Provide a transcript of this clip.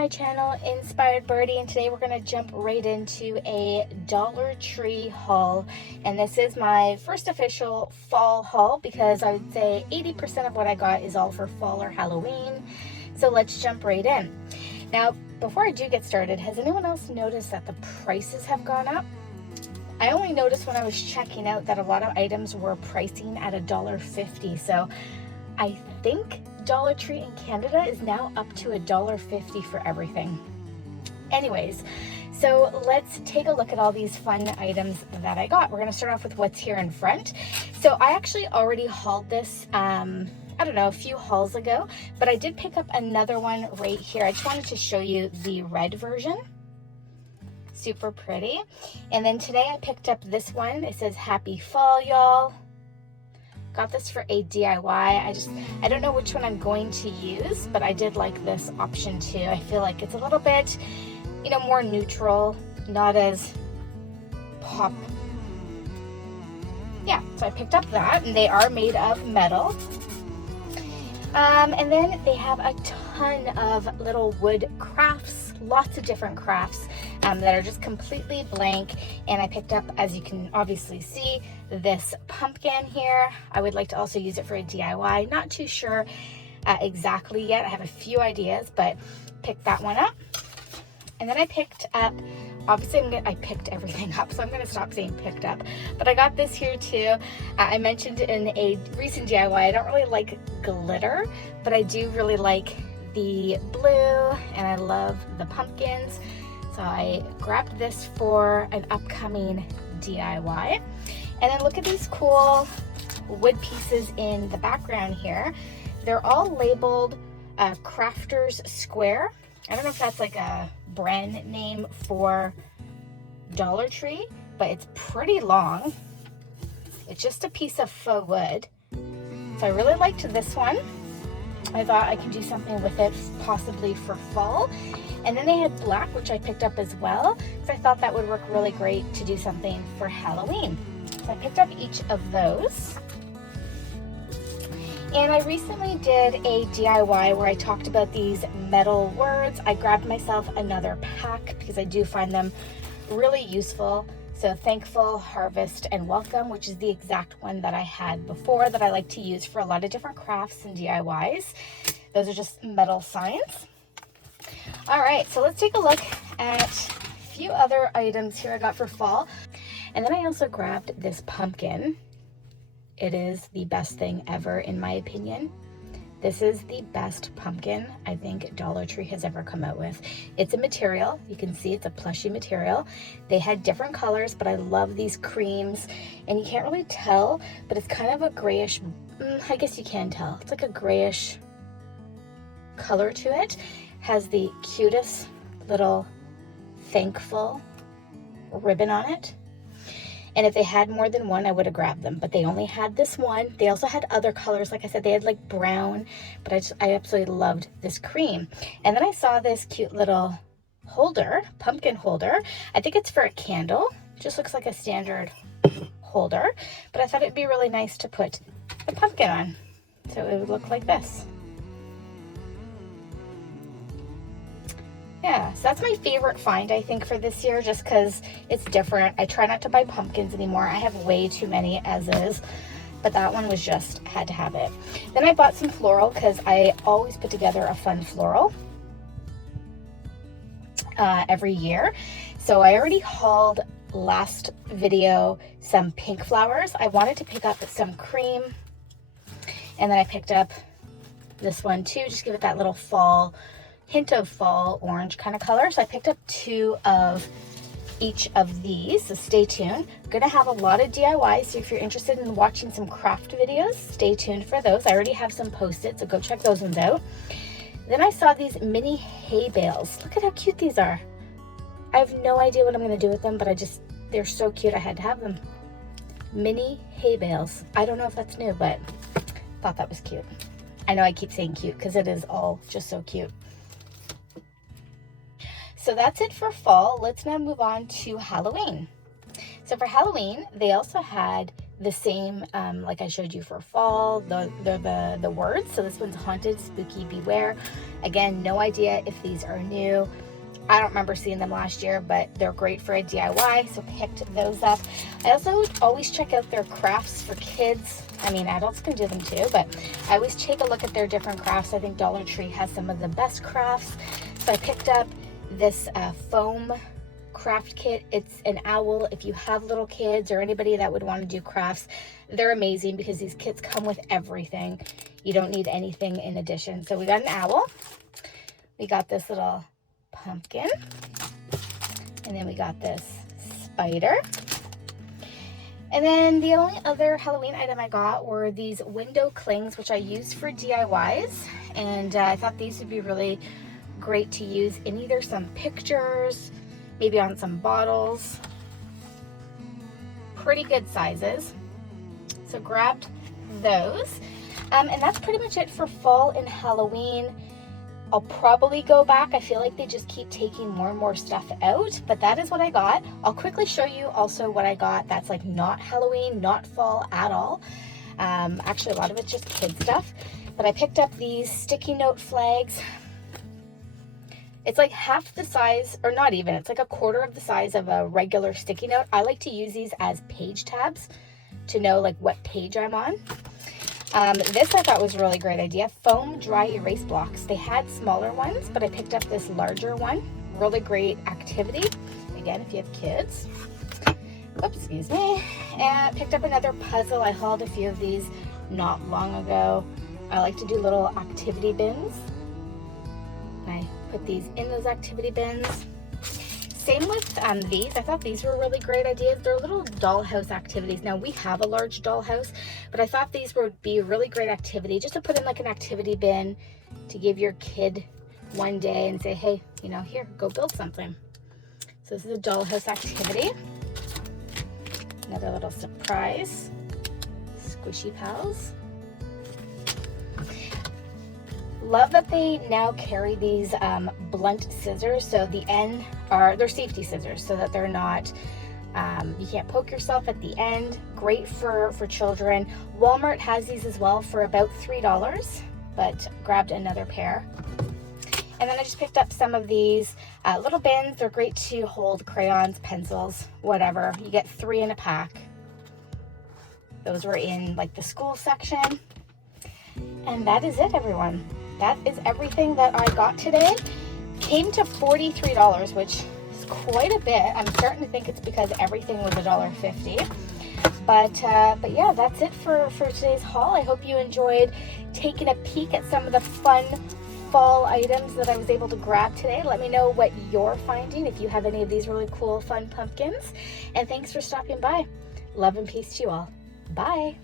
my channel, Inspired Birdie, and today we're going to jump right into a Dollar Tree haul. And this is my first official fall haul because I would say 80% of what I got is all for fall or Halloween. So let's jump right in. Now, before I do get started, has anyone else noticed that the prices have gone up? I only noticed when I was checking out that a lot of items were pricing at $1.50. So I think Dollar Tree in Canada is now up to $1.50 for everything. Anyways, so let's take a look at all these fun items that I got. We're going to start off with what's here in front. So I actually already hauled this, I don't know, a few hauls ago, but I did pick up another one right here. I just wanted to show you the red version. Super pretty. And then today I picked up this one. It says Happy Fall, y'all. Got this for a DIY. I don't know which one I'm going to use, but I did like this option too. I feel like it's a little bit, you know, more neutral, not as pop. Yeah, so I picked up that, and they are made of metal. And then they have a ton of little wood crafts, lots of different crafts that are just completely blank. And I picked up, as you can obviously see, this pumpkin here. I would like to also use it for a DIY. Not too sure exactly yet. I have a few ideas, but picked that one up. And then I picked up, obviously I picked everything up, so I'm going to stop saying picked up. But I got this here too. I mentioned in a recent DIY, I don't really like glitter, but I do really like the blue, and I love the pumpkins. So I grabbed this for an upcoming DIY. And then look at these cool wood pieces in the background here. They're all labeled Crafter's Square. I don't know if that's like a brand name for Dollar Tree, but it's pretty long. It's just a piece of faux wood. So I really liked this one. I thought I could do something with it possibly for fall. And then they had black, which I picked up as well, because I thought that would work really great to do something for Halloween. So I picked up each of those. And I recently did a DIY where I talked about these metal words. I grabbed myself another pack because I do find them really useful. So Thankful, Harvest, and Welcome, which is the exact one that I had before that I like to use for a lot of different crafts and DIYs. Those are just metal signs. All right, so let's take a look at a few other items here I got for fall. And then I also grabbed this pumpkin. It is the best thing ever, in my opinion. This is the best pumpkin I think Dollar Tree has ever come out with. It's a material, you can see it's a plushy material. They had different colors, but I love these creams. And you can't really tell, but it's kind of a grayish, I guess you can tell. It's like a grayish color to it. Has the cutest little thankful ribbon on it. And if they had more than one, I would have grabbed them, but they only had this one. They also had other colors. Like I said, they had like brown, but I absolutely loved this cream. And then I saw this cute little holder, pumpkin holder. I think it's for a candle. It just looks like a standard holder, but I thought it'd be really nice to put a pumpkin on. So it would look like this. Yeah, so that's my favorite find, I think, for this year, just because it's different. I try not to buy pumpkins anymore. I have way too many as is, but that one was just, had to have it. Then I bought some floral because I always put together a fun floral every year. So I already hauled last video some pink flowers. I wanted to pick up some cream, and then I picked up this one too, just give it that little fall hint of fall orange kind of color. So I picked up 2 of each of these, so stay tuned. I'm gonna have a lot of DIYs, so if you're interested in watching some craft videos, stay tuned for those. I already have some posted, so go check those ones out. Then I saw these mini hay bales. Look at how cute these are. I have no idea what I'm gonna do with them, but they're so cute, I had to have them. Mini hay bales. I don't know if that's new, but thought that was cute. I know I keep saying cute because it is all just so cute. So that's it for fall. Let's now move on to Halloween. So for Halloween, they also had the same like I showed you for fall. They're the words. So this one's Haunted, Spooky, Beware. Again, no idea if these are new. I don't remember seeing them last year, but they're great for a DIY, so picked those up. I also always check out their crafts for kids. I mean, adults can do them too, but I always take a look at their different crafts. I think Dollar Tree has some of the best crafts. So I picked up this foam craft kit. It's an owl. If you have little kids or anybody that would want to do crafts, they're amazing because these kits come with everything. You don't need anything in addition. So we got an owl. We got this little pumpkin. And then we got this spider. And then the only other Halloween item I got were these window clings, which I used for DIYs. And I thought these would be really great to use in either some pictures, maybe on some bottles. Pretty good sizes. So grabbed those. And that's pretty much it for fall and Halloween. I'll probably go back. I feel like they just keep taking more and more stuff out, but that is what I got. I'll quickly show you also what I got that's like not Halloween, not fall at all. Actually, a lot of it's just kid stuff, but I picked up these sticky note flags. It's like half the size, or not even, it's like a quarter of the size of a regular sticky note. I like to use these as page tabs to know like what page I'm on. This I thought was a really great idea. Foam dry erase blocks. They had smaller ones, but I picked up this larger one. Really great activity. Again, if you have kids. Oops, excuse me. And picked up another puzzle. I hauled a few of these not long ago. I like to do little activity bins. I put these in those activity bins. Same with these. I thought these were really great ideas. They're little dollhouse activities. Now we have a large dollhouse, but I thought these would be a really great activity just to put in like an activity bin to give your kid one day and say, hey, you know, here, go build something. So this is a dollhouse activity. Another little surprise. Squishy Pals. Love that they now carry these blunt scissors. So the end are, they're safety scissors so that they're not, you can't poke yourself at the end. Great for children. Walmart has these as well for about $3, but grabbed another pair. And then I just picked up some of these little bins. They're great to hold crayons, pencils, whatever. You get 3 in a pack. Those were in like the school section. And that is it, everyone. That is everything that I got today. Came to $43, which is quite a bit. I'm starting to think it's because everything was $1.50. But yeah, that's it for today's haul. I hope you enjoyed taking a peek at some of the fun fall items that I was able to grab today. Let me know what you're finding, if you have any of these really cool, fun pumpkins. And thanks for stopping by. Love and peace to you all. Bye.